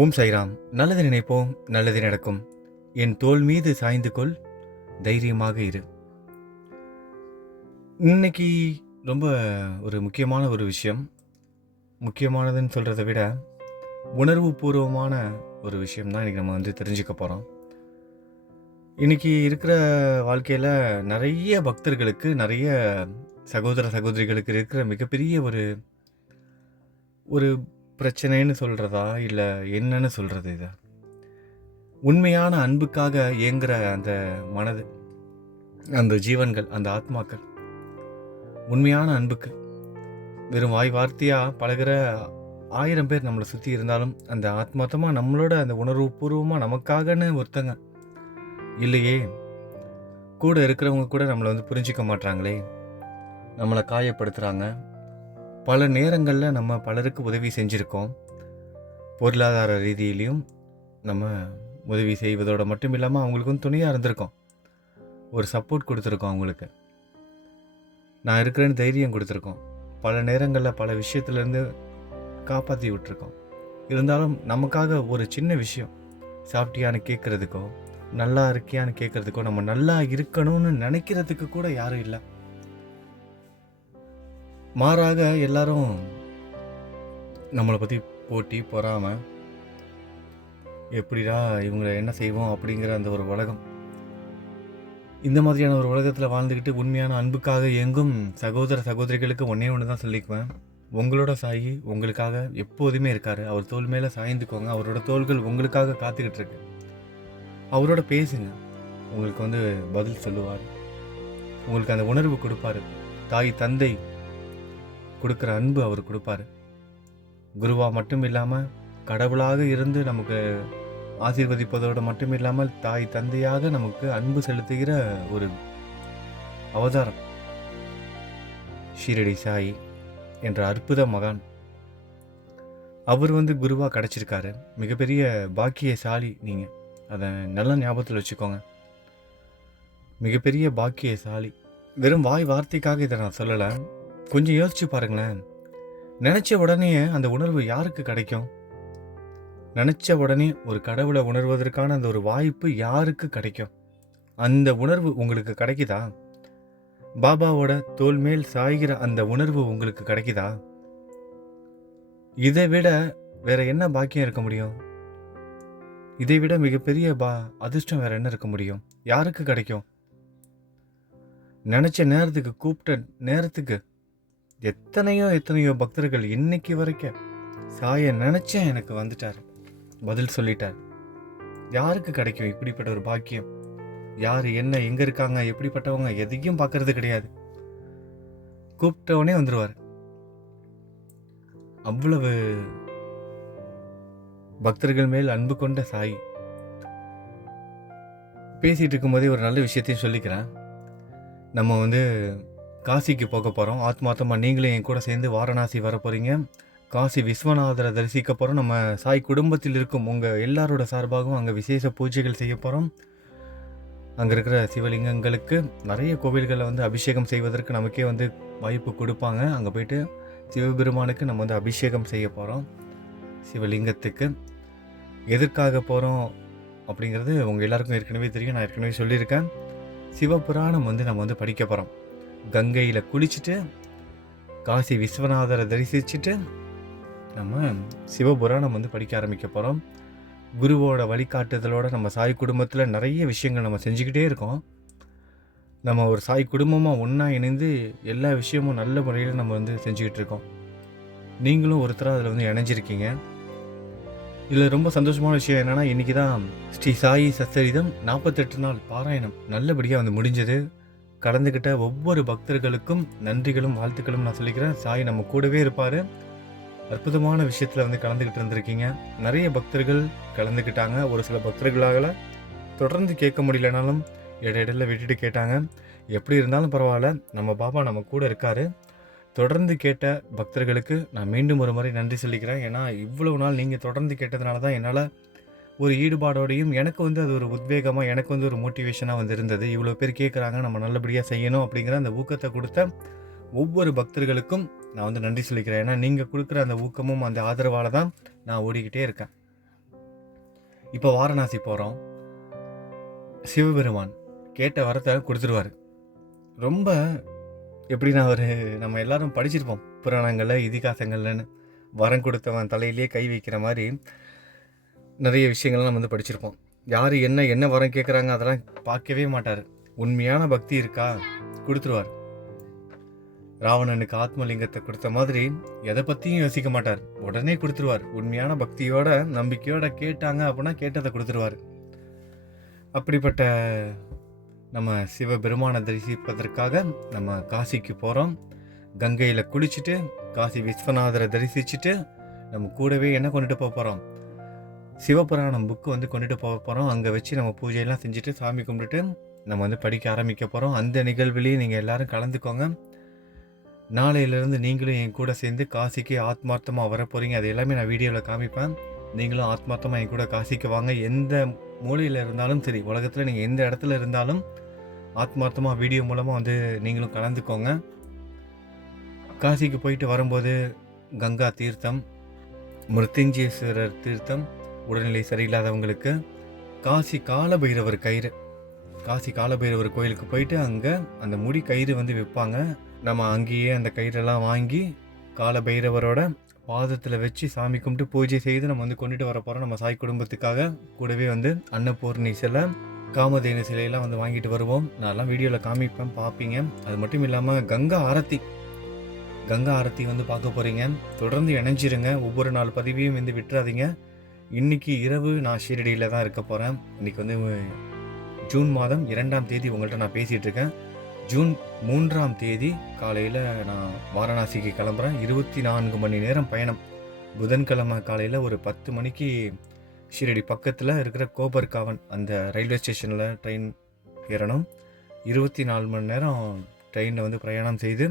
ஓம் சாய்ராம். நல்லது நினைப்போம், நல்லது நடக்கும். என் தோள் மீது சாய்ந்து கொள், தைரியமாக இரு. இன்னைக்கு ரொம்ப ஒரு முக்கியமான ஒரு விஷயம். முக்கியமானதுன்னு சொல்கிறத விட உணர்வு பூர்வமான ஒரு விஷயம் தான் இன்றைக்கி நம்ம தெரிஞ்சுக்க போகிறோம். இன்றைக்கி இருக்கிற வாழ்க்கையில் நிறைய பக்தர்களுக்கு, நிறைய சகோதர சகோதரிகளுக்கு இருக்கிற மிகப்பெரிய ஒரு ஒரு பிரச்சனைன்னு சொல்கிறதா, இல்லை என்னன்னு சொல்கிறது இதை, உண்மையான அன்புக்காக ஏங்குற அந்த மனது, அந்த ஜீவன்கள், அந்த ஆத்மாக்கள் உண்மையான அன்புக்கு வெறும் வாய் வார்த்தையாக பழகிற 1000 பேர் நம்மளை சுற்றி இருந்தாலும் அந்த ஆத்மார்த்தமாக நம்மளோட அந்த உணர்வு பூர்வமாக நமக்காகன்னு ஒருத்தங்க இல்லையே, கூட இருக்கிறவங்க கூட நம்மளை புரிஞ்சிக்க மாட்டாங்களே, நம்மளை காயப்படுத்துகிறாங்க. பல நேரங்களில் நம்ம பலருக்கு உதவி செஞ்சுருக்கோம். பொருளாதார ரீதியிலையும் நம்ம உதவி செய்வதோடு மட்டும் இல்லாமல் அவங்களுக்கு துணையாக இருந்திருக்கோம். ஒரு சப்போர்ட் கொடுத்துருக்கோம், அவங்களுக்கு நான் இருக்கிறேன்னு தைரியம் கொடுத்துருக்கோம். பல நேரங்களில் பல விஷயத்துலேருந்து காப்பாற்றி விட்டுருக்கோம். இருந்தாலும் நமக்காக ஒரு சின்ன விஷயம், சாப்பிட்டியான்னு கேட்குறதுக்கோ, நல்லா இருக்கியான்னு கேட்குறதுக்கோ, நம்ம நல்லா இருக்கணும்னு நினைக்கிறதுக்கு கூட யாரும் இல்லை. மாறாக எல்லாரும் நம்மளை பற்றி போட்டி பொறாமை, எப்படிடா இவங்க என்ன செய்வோம் அப்படிங்கிற அந்த ஒரு உலகம். இந்த மாதிரியான ஒரு உலகத்தில் வாழ்ந்துக்கிட்டு உண்மையான அன்புக்காக எங்கும் சகோதர சகோதரிகளுக்கு ஒன்று தான் சொல்லிக்குவேன். உங்களோட சாயி உங்களுக்காக எப்போதுமே இருக்கார். அவர் தோல் மேலே சாய்ந்துக்கோங்க. அவரோட தோள்கள் உங்களுக்காக காத்துக்கிட்டு இருக்கு. அவரோட பேசுங்க, உங்களுக்கு பதில் சொல்லுவார். உங்களுக்கு அந்த உணர்வு கொடுப்பாரு. தாய் தந்தை கொடுக்குற அன்பு அவர் கொடுப்பாரு. குருவாக மட்டும் இல்லாமல் கடவுளாக இருந்து நமக்கு ஆசீர்வதிப்பதோடு மட்டும் இல்லாமல் தாய் தந்தையாக நமக்கு அன்பு செலுத்துகிற ஒரு அவதாரம் ஷீரடி சாய் என்ற அற்புத மகான். அவர் குருவாக கிடச்சிருக்காரு. மிகப்பெரிய பாக்கியசாலி. நீங்கள் அதை நல்லா ஞாபகத்தில் வச்சுக்கோங்க. மிகப்பெரிய பாக்கியசாலி. வெறும் வாய் வார்த்தைக்காக இதை நான் சொல்லலை. கொஞ்சம் யோசிச்சு பாருங்களேன். நினச்ச உடனே அந்த உணர்வு யாருக்கு கிடைக்கும்? நினச்ச உடனே ஒரு கடவுளை உணர்வதற்கான அந்த ஒரு வாய்ப்பு யாருக்கு கிடைக்கும்? அந்த உணர்வு உங்களுக்கு கிடைக்குதா? பாபாவோட தோல் மேல் சாய்கிற அந்த உணர்வு உங்களுக்கு கிடைக்குதா? இதை விட வேற என்ன பாக்கியம் இருக்க முடியும்? இதை விட மிகப்பெரிய அதிர்ஷ்டம் வேற என்ன இருக்க முடியும்? யாருக்கு கிடைக்கும்? நினச்ச நேரத்துக்கு, கூப்பிட்ட நேரத்துக்கு எத்தனையோ பக்தர்கள் இன்னைக்கு வரைக்கும் சாய நினைச்சேன் எனக்கு வந்துட்டார், பதில் சொல்லிட்டார். யாருக்கு கிடைக்கும் இப்படிப்பட்ட ஒரு பாக்கியம்? யார் என்ன எங்க இருக்காங்க, எப்படிப்பட்டவங்க, எதையும் பார்க்கறது கிடையாது. கூப்பிட்டவனே வந்துருவார். அவ்வளவு பக்தர்கள் மேல் அன்பு கொண்ட சாய். பேசிட்டு இருக்கும்போதே ஒரு நல்ல விஷயத்தையும் சொல்லிக்கிறேன். நம்ம காசிக்கு போக போகிறோம். ஆத்மார்த்தமாக நீங்களும் என் கூட சேர்ந்து வாரணாசி வர போகிறீங்க. காசி விஸ்வநாதரை தரிசிக்க போகிறோம். நம்ம சாய் குடும்பத்தில் இருக்கும் உங்கள் எல்லாரோட சார்பாகவும் அங்கே விசேஷ பூஜைகள் செய்ய போகிறோம். அங்கே இருக்கிற சிவலிங்கங்களுக்கு நிறைய கோவில்களில் அபிஷேகம் செய்வதற்கு நமக்கே வாய்ப்பு கொடுப்பாங்க. அங்கே போயிட்டு சிவபெருமானுக்கு நம்ம அபிஷேகம் செய்ய போகிறோம். சிவலிங்கத்துக்கு எதற்காக போகிறோம் அப்படிங்கிறது உங்கள் எல்லாருக்கும் ஏற்கனவே தெரியும். நான் ஏற்கனவே சொல்லியிருக்கேன். சிவபுராணம் நம்ம படிக்க போகிறோம். கங்கையில் குளிச்சுட்டு காசி விஸ்வநாதரை தரிசிச்சுட்டு நம்ம சிவபுராணம் படிக்க ஆரம்பிக்க போகிறோம். குருவோட வழிகாட்டுதலோடு நம்ம சாய் குடும்பத்தில் நிறைய விஷயங்கள் நம்ம செஞ்சுக்கிட்டே இருக்கோம். நம்ம ஒரு சாய் குடும்பமாக ஒன்றா இணைந்து எல்லா விஷயமும் நல்ல முறையில் நம்ம செஞ்சுக்கிட்டு இருக்கோம். நீங்களும் ஒருத்தராக அதில் இணைஞ்சிருக்கீங்க. இதில் ரொம்ப சந்தோஷமான விஷயம் என்னென்னா, இன்றைக்கி தான் ஸ்ரீ சாயி சச்சரிதம் 48 நாள் பாராயணம் நல்லபடியாக முடிஞ்சது. கலந்துக்கிட்ட ஒவ்வொரு பக்தர்களுக்கும் நன்றிகளும் வாழ்த்துக்களும் நான் சொல்லிக்கிறேன். சாய் நம்ம கூடவே இருப்பார். அற்புதமான விஷயத்தில் கலந்துக்கிட்டு இருந்திருக்கீங்க. நிறைய பக்தர்கள் கலந்துக்கிட்டாங்க. ஒரு சில பக்தர்களால் தொடர்ந்து கேட்க முடியலனாலும் இடையில விட்டுட்டு கேட்டாங்க. எப்படி இருந்தாலும் பரவாயில்ல, நம்ம பாபா நம்ம கூட இருக்கார். தொடர்ந்து கேட்ட பக்தர்களுக்கு நான் மீண்டும் ஒரு முறை நன்றி சொல்லிக்கிறேன். ஏன்னா இவ்வளவு நாள் நீங்கள் தொடர்ந்து கேட்டதுனால தான் என்னால் ஒரு ஈடுபாடோடையும் எனக்கு அது ஒரு உத்வேகமாக, எனக்கு ஒரு மோட்டிவேஷனாக இருந்தது. இவ்வளோ பேர் கேட்குறாங்க, நம்ம நல்லபடியாக செய்யணும் அப்படிங்கிற அந்த ஊக்கத்தை கொடுத்த ஒவ்வொரு பக்தர்களுக்கும் நான் நன்றி சொல்லிக்கிறேன். ஏன்னா நீங்கள் கொடுக்குற அந்த ஊக்கமும் அந்த ஆதரவால் தான் நான் ஓடிக்கிட்டே இருக்கேன். இப்போ வாரணாசி போகிறோம். சிவபெருமான் கேட்ட வரத்தை கொடுத்துருவார். ரொம்ப எப்படின்னா நம்ம எல்லாரும் படிச்சிருப்போம் புராணங்களில், இதிகாசங்கள்லன்னு. வரம் கொடுத்தவன் தலையிலேயே கை வைக்கிற மாதிரி நிறைய விஷயங்கள்லாம் நம்ம படிச்சிருப்போம். யார் என்ன வரம் கேட்குறாங்க அதெல்லாம் பார்க்கவே மாட்டார். உண்மையான பக்தி இருக்கா கொடுத்துருவார். ராவணனுக்கு ஆத்மலிங்கத்தை கொடுத்த மாதிரி எதை பற்றியும் யோசிக்க மாட்டார், உடனே கொடுத்துருவார். உண்மையான பக்தியோட நம்பிக்கையோட கேட்டாங்க அப்படின்னா கேட்டதை கொடுத்துருவார். அப்படிப்பட்ட நம்ம சிவபெருமானை தரிசிப்பதற்காக நம்ம காசிக்கு போகிறோம். கங்கையில் குளிச்சுட்டு காசி விஸ்வநாதரை தரிசிச்சுட்டு நம்ம கூடவே என்ன கொண்டுட்டு போக போகிறோம், சிவபுராணம் புக்கு கொண்டுட்டு போக போகிறோம். அங்கே வச்சு நம்ம பூஜையெல்லாம் செஞ்சுட்டு சாமி கும்பிட்டுட்டு நம்ம படிக்க ஆரம்பிக்க போகிறோம். அந்த நிகழ்வுலேயே நீங்கள் எல்லோரும் கலந்துக்கோங்க. நாளையிலேருந்து நீங்களும் என் கூட சேர்ந்து காசிக்கு ஆத்மார்த்தமாக வர போகிறீங்க. அது எல்லாமே நான் வீடியோவில் காமிப்பேன். நீங்களும் ஆத்மார்த்தமாக என் கூட காசிக்கு வாங்க. எந்த மூலையில் இருந்தாலும் சரி, உலகத்தில் நீங்கள் எந்த இடத்துல இருந்தாலும் ஆத்மார்த்தமாக வீடியோ மூலமாக நீங்களும் கலந்துக்கோங்க. காசிக்கு போயிட்டு வரும்போது கங்கா தீர்த்தம், மிருத்யுஞ்சேஸ்வரர் தீர்த்தம், உடல்நிலை சரியில்லாதவங்களுக்கு காசி காலபைரவர் கயிறு, காசி காலபைரவர் கோயிலுக்கு போயிட்டு அங்கே அந்த முடி கயிறு விற்பாங்க. நம்ம அங்கேயே அந்த கயிறெல்லாம் வாங்கி காலபைரவரோட பாதத்தில் வச்சு சாமி கும்பிட்டு பூஜை செய்து நம்ம கொண்டுட்டு வர போகிறோம். நம்ம சாய் குடும்பத்துக்காக கூடவே அன்னபூர்ணி சிலை, காமதேனு சிலையெல்லாம் வாங்கிட்டு வருவோம். நான்லாம் வீடியோவில் காமிப்பேன், பார்ப்பீங்க. அது மட்டும் இல்லாமல் கங்கா ஆரத்தி பார்க்க போகிறீங்க. தொடர்ந்து இணைஞ்சிருங்க. ஒவ்வொரு நாள் பதிவையும் விட்டுறாதீங்க. இன்றைக்கி இரவு நான் ஷீரடியில் தான் இருக்க போகிறேன். இன்றைக்கி ஜூன் மாதம் 2ஆம் தேதி உங்கள்கிட்ட நான் பேசிகிட்டு இருக்கேன். ஜூன் 3ஆம் தேதி காலையில் நான் வாரணாசிக்கு கிளம்புறேன். 24 மணி நேரம் பயணம். புதன்கிழமை காலையில் ஒரு 10 மணிக்கு ஷீரடி பக்கத்தில் இருக்கிற கோபர்காவன் அந்த ரயில்வே ஸ்டேஷனில் ட்ரெயின் ஏறணும். 24 மணி நேரம் ட்ரெயினில் பிரயாணம் செய்து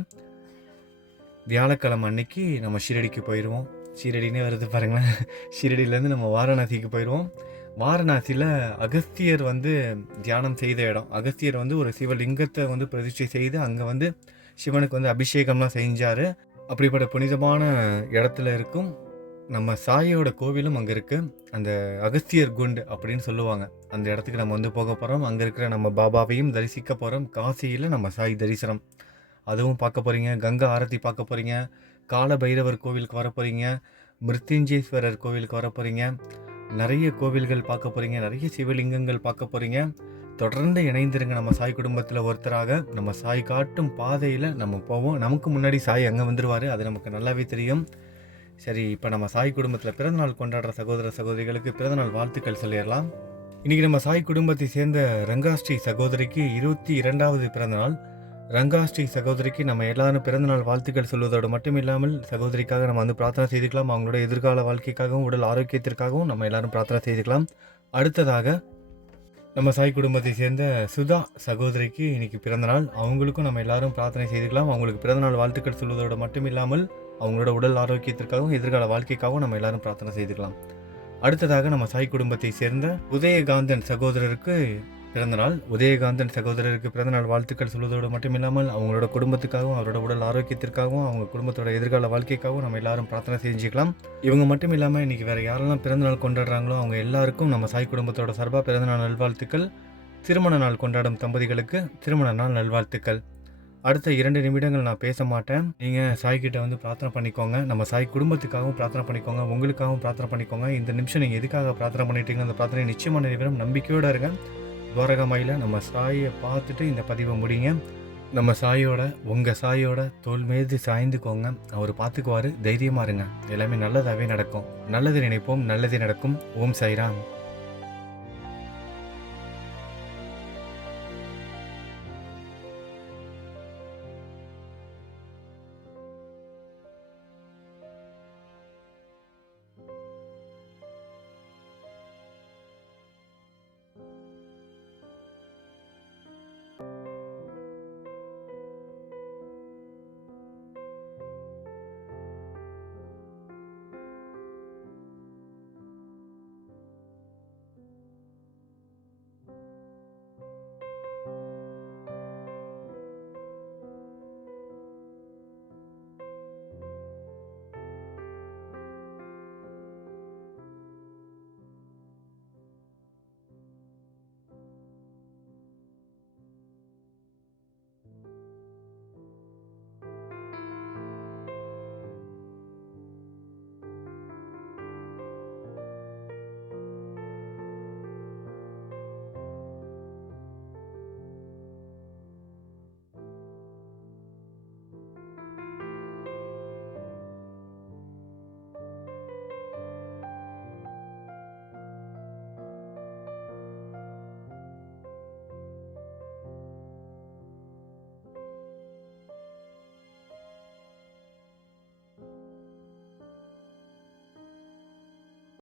வியாழக்கிழமை அன்னைக்கு நம்ம ஷீரடிக்கு போயிடுவோம். ஷீரடினே வருது பாருங்களேன். ஷீரடியிலேருந்து நம்ம வாரணாசிக்கு போயிடுவோம். வாரணாசியில் அகஸ்தியர் தியானம் செய்த இடம். அகஸ்தியர் ஒரு சிவலிங்கத்தை பிரதிஷ்டை செய்து அங்கே சிவனுக்கு அபிஷேகம்லாம் செஞ்சார். அப்படிப்பட்ட புனிதமான இடத்துல இருக்கும் நம்ம சாயோட கோவிலும் அங்கே இருக்குது. அந்த அகஸ்தியர் குண்டு அப்படின்னு சொல்லுவாங்க. அந்த இடத்துக்கு நம்ம போக போகிறோம். அங்கே இருக்கிற நம்ம பாபாவையும் தரிசிக்க போகிறோம். காசியில் நம்ம சாய் தரிசனம் அதுவும் பார்க்க போகிறீங்க. கங்கா ஆரத்தி பார்க்க போகிறீங்க. கால பைரவர் கோவிலுக்கு வர போகிறீங்க. மிருத்யுஞ்சேஸ்வரர் கோவிலுக்கு வர போகிறீங்க. நிறைய கோவில்கள் பார்க்க போகிறீங்க. நிறைய சிவலிங்கங்கள் பார்க்க போகிறீங்க. தொடர்ந்து இணைந்திருங்க. நம்ம சாய் குடும்பத்தில் ஒருத்தராக நம்ம சாய் காட்டும் பாதையில் நம்ம போவோம். நமக்கு முன்னாடி சாய் அங்கே வந்துடுவார். அது நமக்கு நல்லாவே தெரியும். சரி, இப்போ நம்ம சாய் குடும்பத்தில் பிறந்தநாள் கொண்டாடுற சகோதர சகோதரிகளுக்கு பிறந்தநாள் வாழ்த்துக்கள் சொல்லிடலாம். இன்றைக்கி நம்ம சாய் குடும்பத்தை சேர்ந்த ரங்காஸ்ரீ சகோதரிக்கு 22வது பிறந்தநாள். ரங்காஸ்ரீ சகோதரிக்கு நம்ம எல்லாரும் பிறந்தநாள் வாழ்த்துக்கள் சொல்வதோடு மட்டும் இல்லாமல் சகோதரிக்காக நம்ம பிரார்த்தனை செய்துக்கலாம். அவங்களோட எதிர்கால வாழ்க்கைக்காகவும் உடல் ஆரோக்கியத்திற்காகவும் நம்ம எல்லாரும் பிரார்த்தனை செய்துக்கலாம். அடுத்ததாக நம்ம சாய் குடும்பத்தை சேர்ந்த சுதா சகோதரிக்கு இன்னைக்கு பிறந்தநாள். அவங்களுக்கும் நம்ம எல்லாரும் பிரார்த்தனை செய்துக்கலாம். அவங்களுக்கு பிறந்தநாள் வாழ்த்துக்கள் சொல்வதோடு மட்டும் இல்லாமல் அவங்களோட உடல் ஆரோக்கியத்திற்காகவும் எதிர்கால வாழ்க்கைக்காகவும் நம்ம எல்லாரும் பிரார்த்தனை செய்துக்கலாம். அடுத்ததாக நம்ம சாய் குடும்பத்தை சேர்ந்த உதயகாந்தன் சகோதரருக்கு பிறந்தநாள். உதயகாந்தன் சகோதரருக்கு பிறந்தநாள் வாழ்த்துக்கள் சொல்வதோடு மட்டும் இல்லாமல் அவங்களோட குடும்பத்துக்காகவும் அவரோட உடல் ஆரோக்கியத்திற்காகவும் அவங்க குடும்பத்தோட எதிர்கால வாழ்க்கைக்காகவும் நம்ம எல்லாரும் பிரார்த்தனை செஞ்சுக்கலாம். இவங்க மட்டும் இல்லாமல் இன்றைக்கி வேறு யாரெல்லாம் பிறந்தநாள் கொண்டாடுறாங்களோ அவங்க எல்லாருக்கும் நம்ம சாய் குடும்பத்தோட சார்பாக பிறந்தநாள் நல்வாழ்த்துக்கள். திருமண நாள் கொண்டாடும் தம்பதிகளுக்கு திருமண நாள் நல்வாழ்த்துக்கள். அடுத்த 2 நிமிடங்கள் நான் பேச மாட்டேன். நீங்கள் சாய்கிட்ட பிரார்த்தனை பண்ணிக்கோங்க. நம்ம சாய் குடும்பத்துக்காகவும் பிரார்த்தனை பண்ணிக்கோங்க. உங்களுக்காகவும் பிரார்த்தனை பண்ணிக்கோங்க. இந்த நிமிஷம் நீங்கள் எதுக்காக பிரார்த்தனை பண்ணிட்டீங்க, அந்த பிரார்த்தனை நிச்சயமாக நிறைவேறும். நம்பிக்கையோடு இருங்க. துவாரகாமாயில் நம்ம சாயை பார்த்துட்டு இந்த பதிவை முடிங்க. நம்ம சாயோட உங்கள் சாயோட தோல் மீது சாய்ந்துக்கோங்க. அவர் பார்த்துக்குவார். தைரியமாக இருங்க. எல்லாமே நல்லதாகவே நடக்கும். நல்லது நினைப்போம், நல்லதே நடக்கும். ஓம் சாய்ராம்.